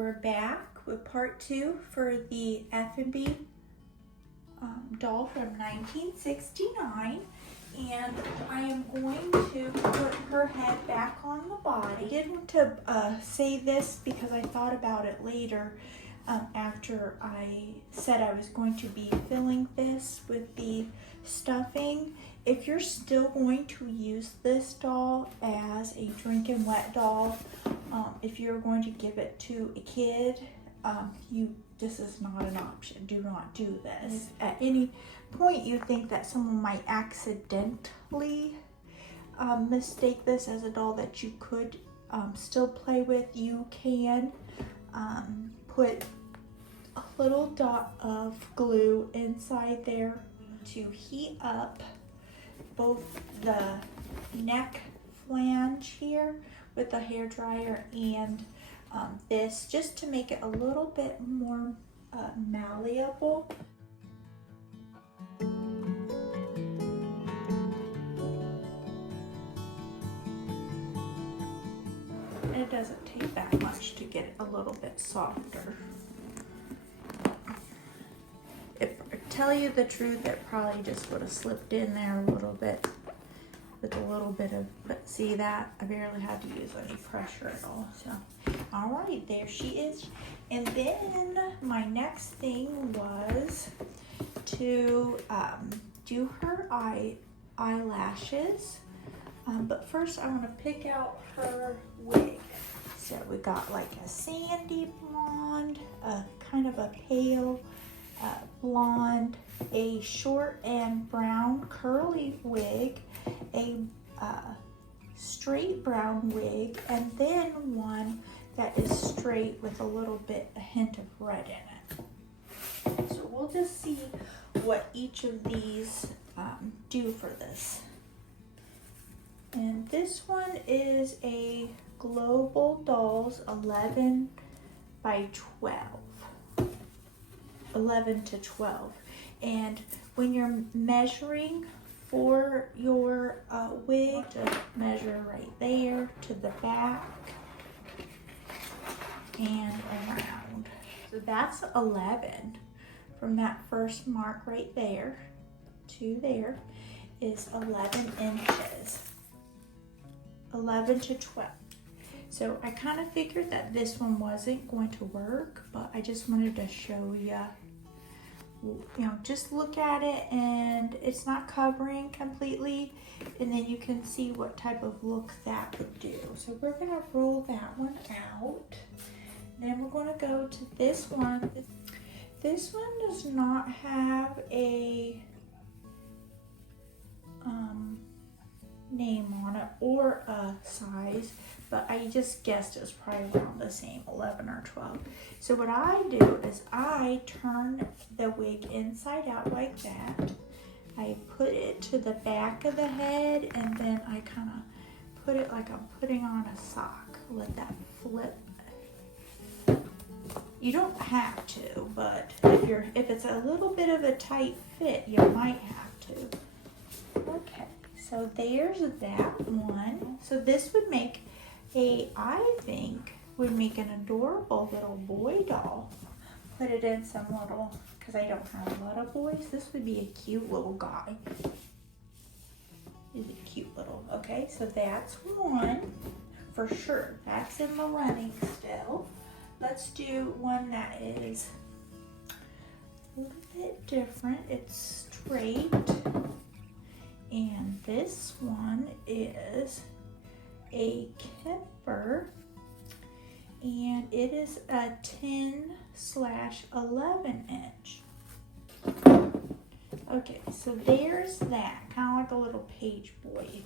we're back with part 2 for the Effanbee doll from 1969, and I am going to put her head back on the body. I did want to say this because I thought about it later after I said I was going to be filling this with the stuffing. If you're still going to use this doll as a drinking wet doll, if you're going to give it to a kid, this is not an option. Do not do this. At any point you think that someone might accidentally mistake this as a doll that you could still play with, you can put a little dot of glue inside there to heat up both the neck flange here with the hair dryer and this, just to make it a little bit more malleable. And it doesn't take that much to get it a little bit softer. If I tell you the truth, it probably just would have slipped in there a little bit with a little bit of, but see that? I barely had to use any pressure at all. So, all right, there she is. And then my next thing was to do her eyelashes. But first I want to pick out her wig. So we got like a sandy blonde, a kind of a pale blonde, a short and brown curly wig, a straight brown wig, and then one that is straight with a hint of red in it. So we'll just see what each of these do for this. And this one is a Global Dolls 11 by 12. 11 to 12. And when you're measuring for your wig, to measure right there to the back and around. So that's 11. From that first mark right there to there is 11 inches. 11 to 12. So I kind of figured that this one wasn't going to work, but I just wanted to show you know, just look at it, and it's not covering completely, and then you can see what type of look that would do. So we're gonna roll that one out. Then we're gonna go to this one. This one does not have a name on it or a size, but I just guessed it was probably around the same, 11 or 12. So what I do is I turn the wig inside out like that. I put it to the back of the head, and then I kind of put it like I'm putting on a sock. Let that flip. You don't have to, but if it's a little bit of a tight fit, you might have to. Okay. So there's that one. So this would make I think, would make an adorable little boy doll. Put it in some little, because I don't have a lot of boys, this would be a cute little guy. He's a cute little, okay, so that's one for sure. That's in the running still. Let's do one that is a little bit different. It's straight. And this one is a Kemper, and it is a 10/11 inch. Okay, so there's that, kind of like a little page boy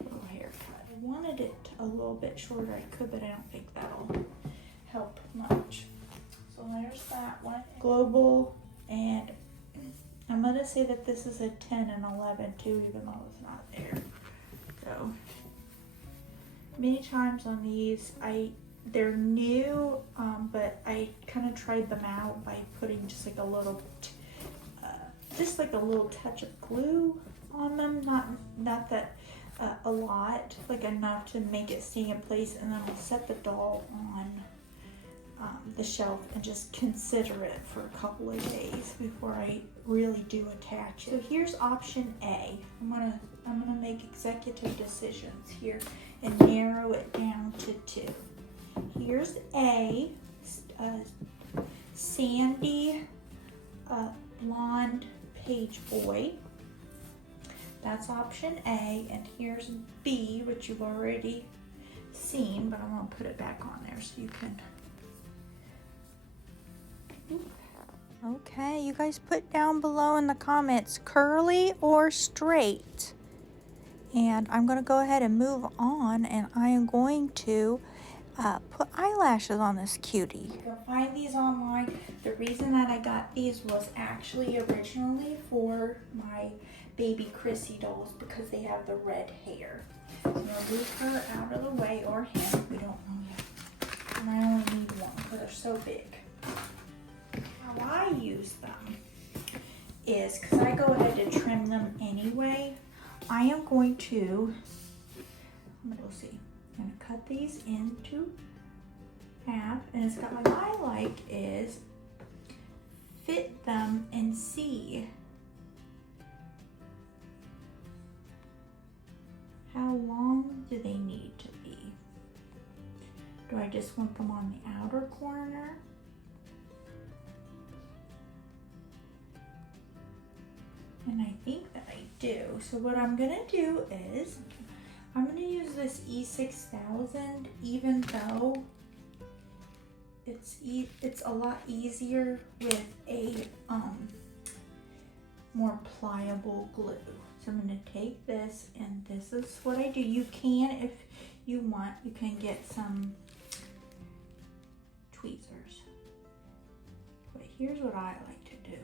little haircut. I wanted it a little bit shorter. I could, but I don't think that'll help much. So there's that one. Global, and I'm gonna say that this is a 10 and 11 too, even though it's not there. So many times on these, they're new, but I kind of tried them out by putting just like a little touch of glue on them. Not that a lot, like enough to make it stay in place, and then I'll set the doll on the shelf and just consider it for a couple of days before I really do attach it. So here's option A. I'm gonna make executive decisions here and narrow it down to 2. Here's A, sandy blonde page boy. That's option A, and here's B, which you've already seen, but I'm gonna put it back on there so you can. Okay, you guys put down below in the comments, curly or straight. And I'm gonna go ahead and move on, and I am going to put eyelashes on this cutie. You can find these online. The reason that I got these was actually originally for my baby Chrissy dolls because they have the red hair. So I'm gonna move her out of the way, or him, we don't know yet. And I only need one because they're so big. How I use them is, because I go ahead to trim them anyway, I am going to, I'm gonna cut these into half, and it's got, what I like is fit them and see how long do they need to be. Do I just want them on the outer corner? And I think that I do. So what I'm gonna do is, I'm gonna use this E6000, even though it's a lot easier with a more pliable glue. So I'm gonna take this, and this is what I do. You can, if you want, you can get some tweezers. But here's what I like to do.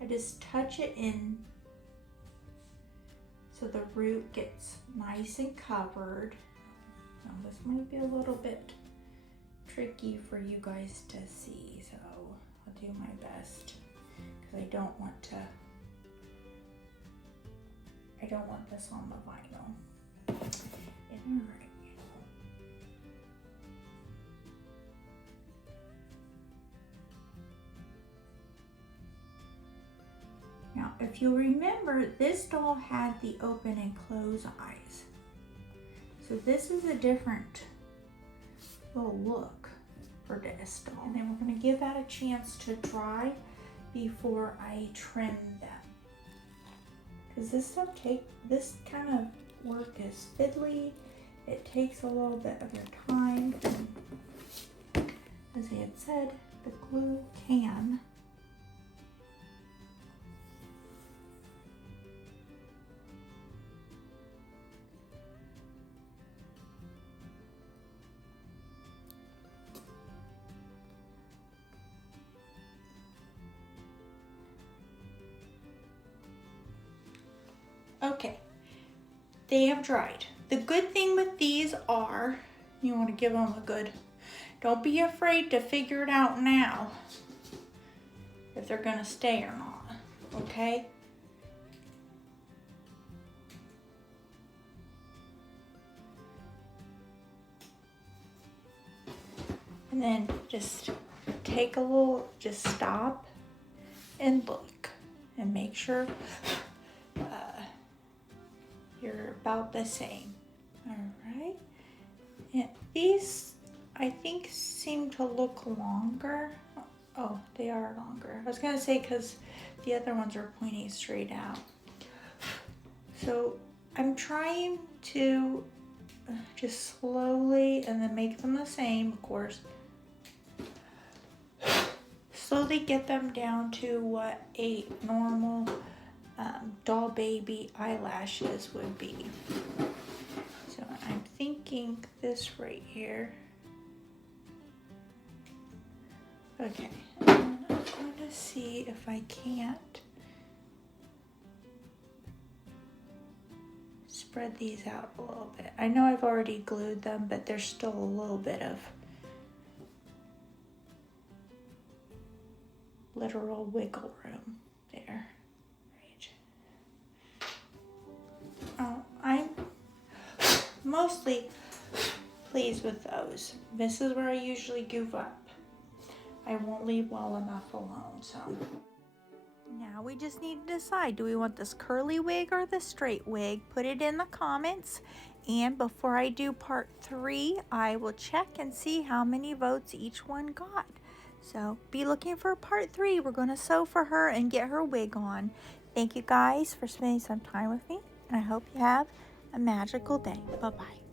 I just touch it in so the root gets nice and covered. Now this might be a little bit tricky for you guys to see, so I'll do my best because I don't want this on the vinyl. All right. Now, if you remember, this doll had the open and close eyes. So this is a different little look for this doll. And then we're gonna give that a chance to dry before I trim them. Because this kind of work is fiddly. It takes a little bit of your time. As I had said, the glue can okay, they have dried. The good thing with these are, you want to give them a good, don't be afraid to figure it out now if they're going to stay or not, okay? And then just take a little, just stop and look and make sure you're about the same. All right. And these, I think, seem to look longer. Oh, they are longer. I was gonna say because the other ones are pointing straight out. So I'm trying to just slowly, and then make them the same, of course. Slowly get them down to what a normal doll baby eyelashes would be. So I'm thinking this right here. Okay, and I'm going to see if I can't spread these out a little bit. I know I've already glued them, but there's still a little bit of literal wiggle room there. I'm mostly pleased with those. This is where I usually give up. I won't leave well enough alone, so. Now we just need to decide, do we want this curly wig or the straight wig? Put it in the comments. And before I do part 3, I will check and see how many votes each one got. So be looking for part 3. We're going to sew for her and get her wig on. Thank you guys for spending some time with me, and I hope you have a magical day. Bye-bye.